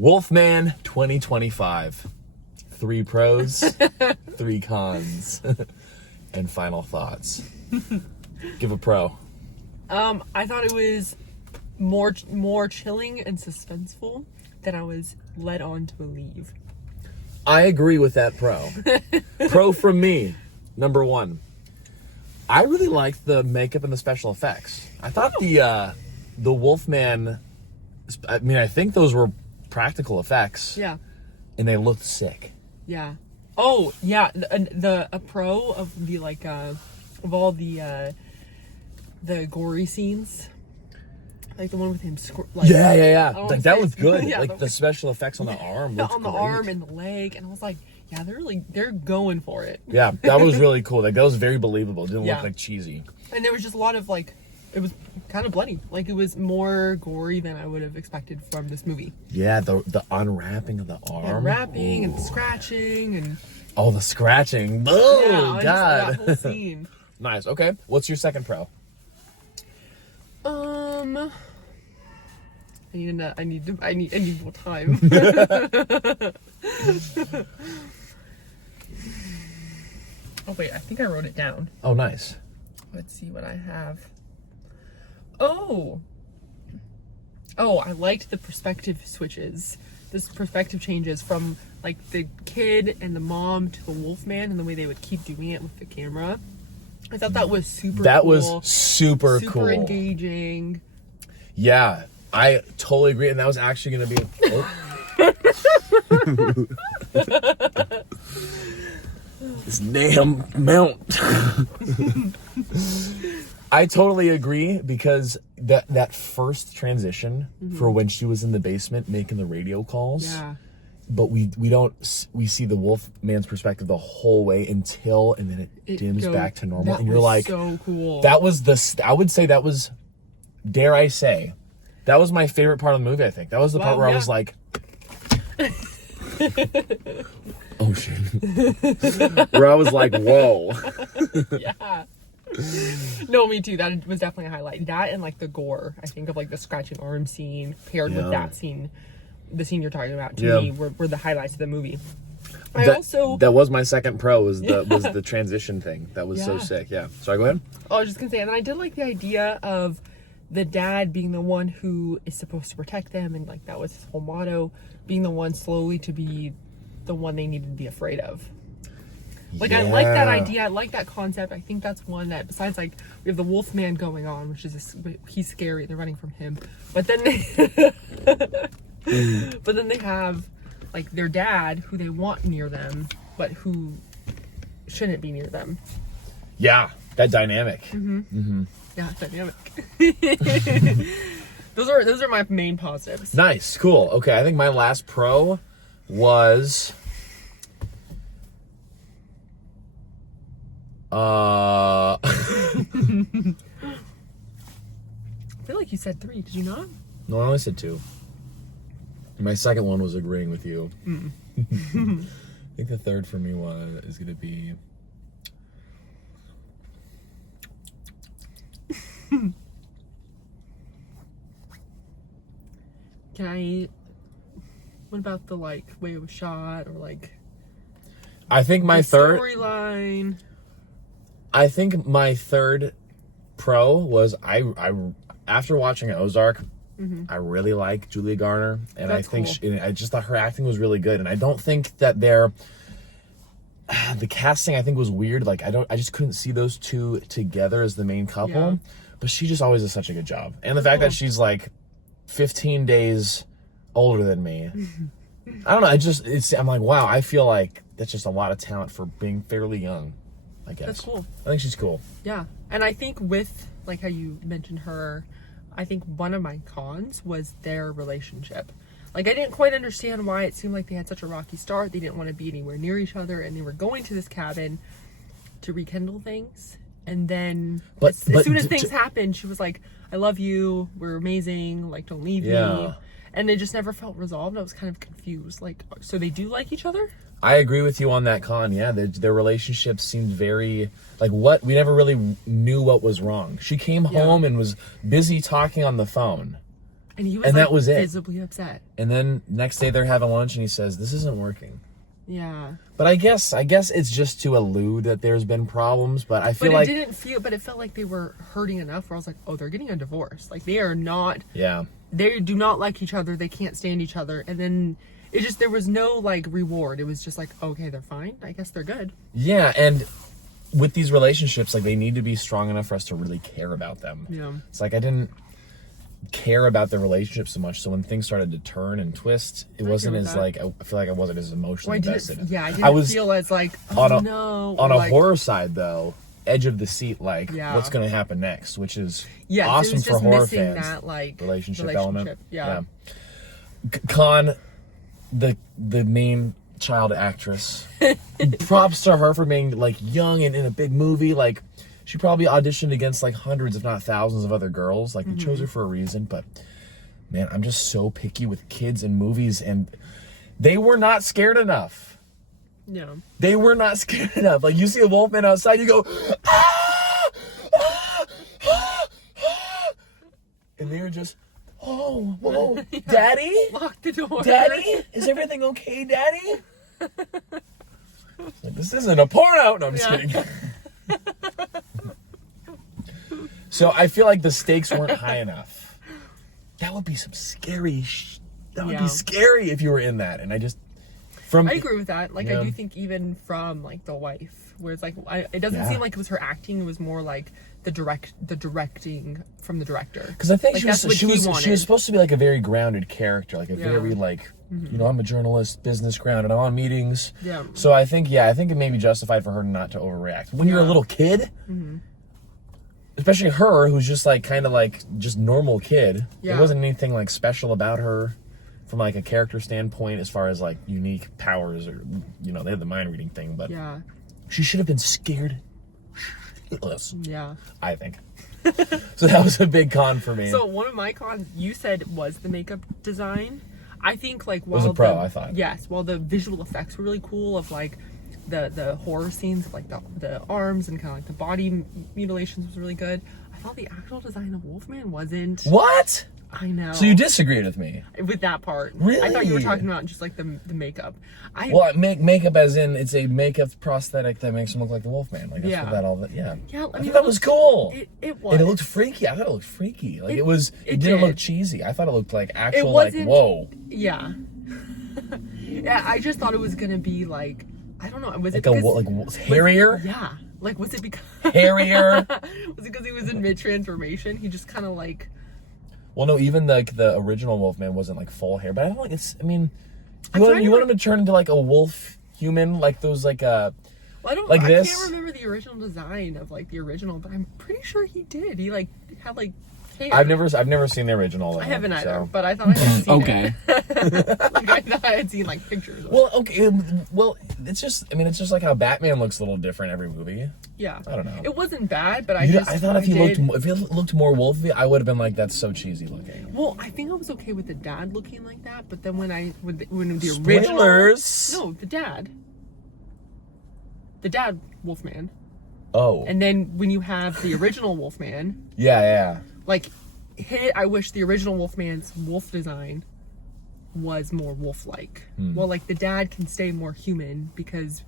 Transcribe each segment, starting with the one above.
Wolfman 2025. 3 pros, 3 cons, and final thoughts. Give a pro. I thought it was more chilling and suspenseful than I was led on to believe. I agree with that pro. Pro from me, number 1. I really liked the makeup and the special effects. I thought the Wolfman, I think those were practical effects. Yeah. And they looked sick. Yeah. Oh, yeah. A pro of the of all the gory scenes, like the one with him. Yeah. Like that was good. Yeah, like the special effects on the arm. Looked on the great. arm and the leg, and I was like, yeah, they're going for it. Yeah, that was really cool. Like that was very believable. It didn't Yeah. look like cheesy. And there was just a lot of it was kind of bloody. Like it was more gory than I would have expected from this movie. Yeah, the unwrapping of the arm. And wrapping and scratching and oh, the scratching. Oh, yeah, God. that whole scene. Nice. Okay. What's your second pro? I need more time. Oh wait, I think I wrote it down. Oh, nice. Let's see what I have. I liked the perspective switches. This perspective changes from like the kid and the mom to the Wolfman and the way they would keep doing it with the camera. I thought that was super That cool. was super cool. Super engaging. Yeah, I totally agree. And that was actually going to be this damn mount. I totally agree because that first transition for when she was in the basement making the radio calls. Yeah. But we see the Wolfman's perspective the whole way and then it dims back to normal. And you're like, so cool. That was I would say that was, dare I say, that was my favorite part of the movie, I think. That was the part where I was like, oh shit. Where I was like, whoa. Yeah. No, me too. That was definitely a highlight. That and like the gore, I think, of like the scratching arm scene paired with that scene, the scene you're talking about, to me were the highlights of the movie. That was my second pro was the transition thing. That was so sick. Yeah. Sorry, go ahead. I was just gonna say, and then I did like the idea of the dad being the one who is supposed to protect them, and like that was his whole motto, being the one slowly to be the one they needed to be afraid of. Like, I like that idea. I like that concept. I think that's one that, besides, like, we have the Wolfman going on, which is, he's scary. They're running from him. But then they have, like, their dad, who they want near them, but who shouldn't be near them. Yeah, that dynamic. Yeah, dynamic. Those are my main positives. Nice, cool. Okay, I think my last pro was... I feel like you said 3. Did you not? No, I only said 2. My second one was agreeing with you. I think the third for me is going to be... What about the, like, way it was shot, or, like... I think my third... storyline... I think my third pro was I after watching Ozark, I really like Julia Garner, and I think I just thought her acting was really good, and I don't think that the casting I think was weird. Like I just couldn't see those two together as the main couple, but she just always does such a good job, and the fact that she's like 15 days older than me. I don't know. I'm like, wow. I feel like that's just a lot of talent for being fairly young. I guess. That's cool. I think she's cool. Yeah. And I think with, like how you mentioned her, I think one of my cons was their relationship. Like, I didn't quite understand why it seemed like they had such a rocky start. They didn't want to be anywhere near each other, and they were going to this cabin to rekindle things. And then as soon as things happened, she was like, I love you. We're amazing. Like, don't leave me. And it just never felt resolved. I was kind of confused. Like, so they do like each other? I agree with you on that, Con. Yeah, their relationship seemed very like we never really knew what was wrong. She came home and was busy talking on the phone, And he was And like, that was it. visibly upset. And then next day they're having lunch and he says, "This isn't working." Yeah. But I guess it's just to allude that there's been problems, but I feel But like it felt like they were hurting enough where I was like, oh, they're getting a divorce. Like, they are not, yeah. they do not like each other. They can't stand each other. And then there was no like reward. It was just like, okay, they're fine. I guess they're good. Yeah, and with these relationships, like, they need to be strong enough for us to really care about them. Yeah. It's like I didn't care about the relationship so much, so when things started to turn and twist, it wasn't with as that. like I feel like I wasn't as emotionally invested. I didn't feel as like, oh, on a no. on or a like, horror side though, edge of the seat, like Yeah. what's going to happen next, which is yes, it awesome was for just horror missing fans. that like relationship element. Yeah. Khan, the main child actress, props to her for being like young and in a big movie. Like, she probably auditioned against like hundreds if not thousands of other girls. Like, they chose her for a reason. But man, I'm just so picky with kids and movies, and they were not scared enough. Yeah. They were not scared enough. Like, you see a wolfman outside, you go, "Ah! Ah! Ah! Ah!" And they were just, "Oh, whoa, Daddy? Lock the door. Daddy? Is everything okay, Daddy?" Like, this isn't a porno. No, I'm just kidding. So I feel like the stakes weren't high enough. That would be some scary that would Yeah. be scary if you were in that. And I agree with that. Like, Yeah. I do think even from like the wife, where it's like, it doesn't Yeah. seem like it was her acting. It was more like the directing from the director. Because I think Like, she that's what he was wanted. supposed to be like a very grounded character, like a very like, you know, I'm a journalist, business grounded, I'm on meetings. Yeah. So I think it may be justified for her not to overreact. When you're a Yeah. little kid, especially her, who's just like kind of like just normal kid. Yeah. There wasn't anything like special about her from like a character standpoint as far as like unique powers or, you know, they had the mind reading thing, but Yeah. she should have been scared shitless, Yeah. I think. So that was a big con for me. So one of my cons you said was the makeup design. I think like was a pro, I thought. Yes, while the visual effects were really cool of like the horror scenes of like the arms and kind of like the body mutilations was really good. I thought the actual design of Wolfman wasn't. What? I know. So you disagreed with me? with that part. Really? I thought you were talking about just like the makeup. Well, makeup as in it's a makeup prosthetic that makes him look like the Wolfman. Like, that's Yeah. what that all that. Yeah. Yeah, I thought that was cool. It was. And it looked freaky. I thought it looked freaky. Like, it didn't did. look cheesy. I thought it looked like actual, It like, wasn't- whoa. Yeah. Yeah, I just thought it was gonna be like, I don't know. Was Like it a, because, like, hairier? Yeah. Like, was it because Hairier? was it because he was in mid transformation? He just kind of like. Well, no, even like the original Wolfman wasn't like full hair, but I don't like it's. I mean, I'm trying you to- want him to turn into like a wolf human, like those like Well, I don't. Like I this? can't remember the original design of like the original, but I'm pretty sure he did. He like had like hair. I've never seen the original. Though, I haven't either, so. but I thought I had seen Okay. it. Like, I thought I had seen like pictures. Of it. Well, okay. Well, it's just like how Batman looks a little different every movie. Yeah. I don't know. It wasn't bad, but I thought if he did- looked more wolfy, I would have been like, that's so cheesy looking. Well, I think I was okay with the dad looking like that, but then when the Spoilers. original, the dad Wolfman, Oh. and then when you have the original Wolfman, yeah. like, I wish the original Wolfman's wolf design was more wolf-like. Well, like the dad can stay more human because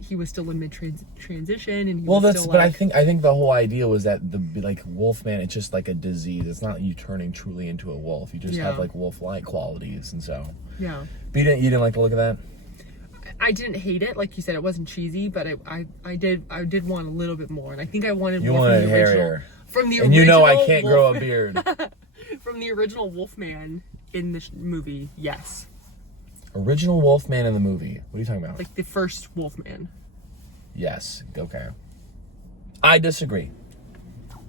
he was still in mid transition and he was That's. still But like, I think the whole idea was that the like Wolfman, it's just like a disease. It's not you turning truly into a wolf. You just have Yeah. like wolf-like qualities, and so. yeah. But you didn't like the look of that? I didn't hate it, like you said, it wasn't cheesy, but I did want a little bit more, and I think I wanted You more wanted from the original. hairier. From the And you know I original can't grow a Wolf- beard. From the original Wolfman in the movie, yes, Original Wolfman in the movie. What are you talking about? like the first Wolfman. Yes. Okay. I disagree.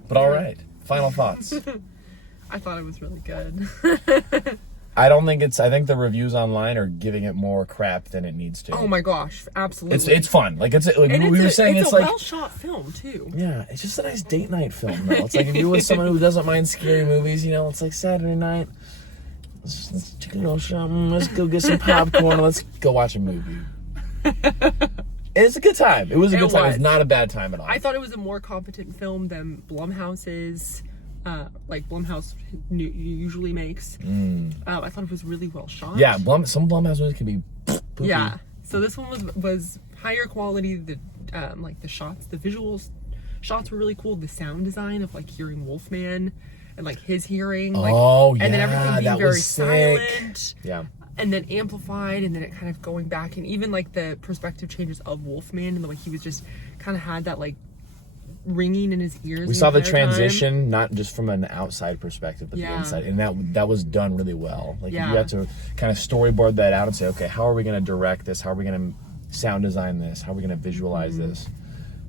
But all right. Final thoughts. I thought it was really good. I think the reviews online are giving it more crap than it needs to. Oh my gosh, absolutely. It's fun. Like it's like and we were saying. it's It's a like well shot film too. yeah, it's just a nice date night film. Though it's like if you're with someone who doesn't mind scary movies, you know, it's like Saturday night. Let's take a little shopping. Let's go get some popcorn. Let's go watch a movie. It's a good time. It was a good time. It was not a bad time at all. I thought it was a more competent film than Blumhouse's like Blumhouse usually makes. I thought it was really well shot. Yeah, some Blumhouse movies can be poopy. Yeah. So this one was higher quality. The like the shots, the visuals shots were really cool. The sound design of like hearing Wolfman and like his hearing. Like, and then everything being very silent. Yeah. And then amplified, and then it kind of going back, and even like the perspective changes of Wolfman and the way he was just kind of had that like ringing in his ears. We saw the transition not just from an outside perspective, but the inside, and that was done really well. Like you have to kind of storyboard that out and say, okay, how are we going to direct this? How are we going to sound design this? How are we going to visualize this?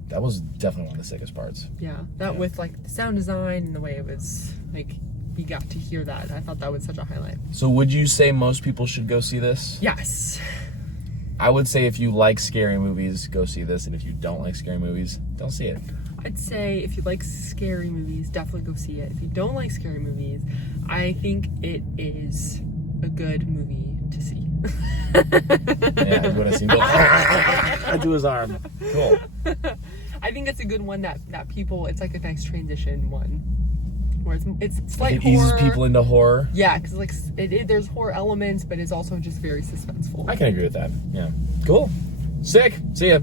That was definitely one of the sickest parts. Yeah, with like the sound design and the way it was like. We got to hear that. I thought that was such a highlight. So would you say most people should go see this? Yes. I would say if you like scary movies, go see this. And if you don't like scary movies, don't see it. I'd say if you like scary movies, definitely go see it. If you don't like scary movies, I think it is a good movie to see. Yeah, you would have seen it. To his arm. Cool. I think it's a good one that people, it's like a nice transition one. Where it's slight horror. It eases people into horror. Yeah, because like there's horror elements, but it's also just very suspenseful. I can agree with that. Yeah. Cool. Sick. See ya.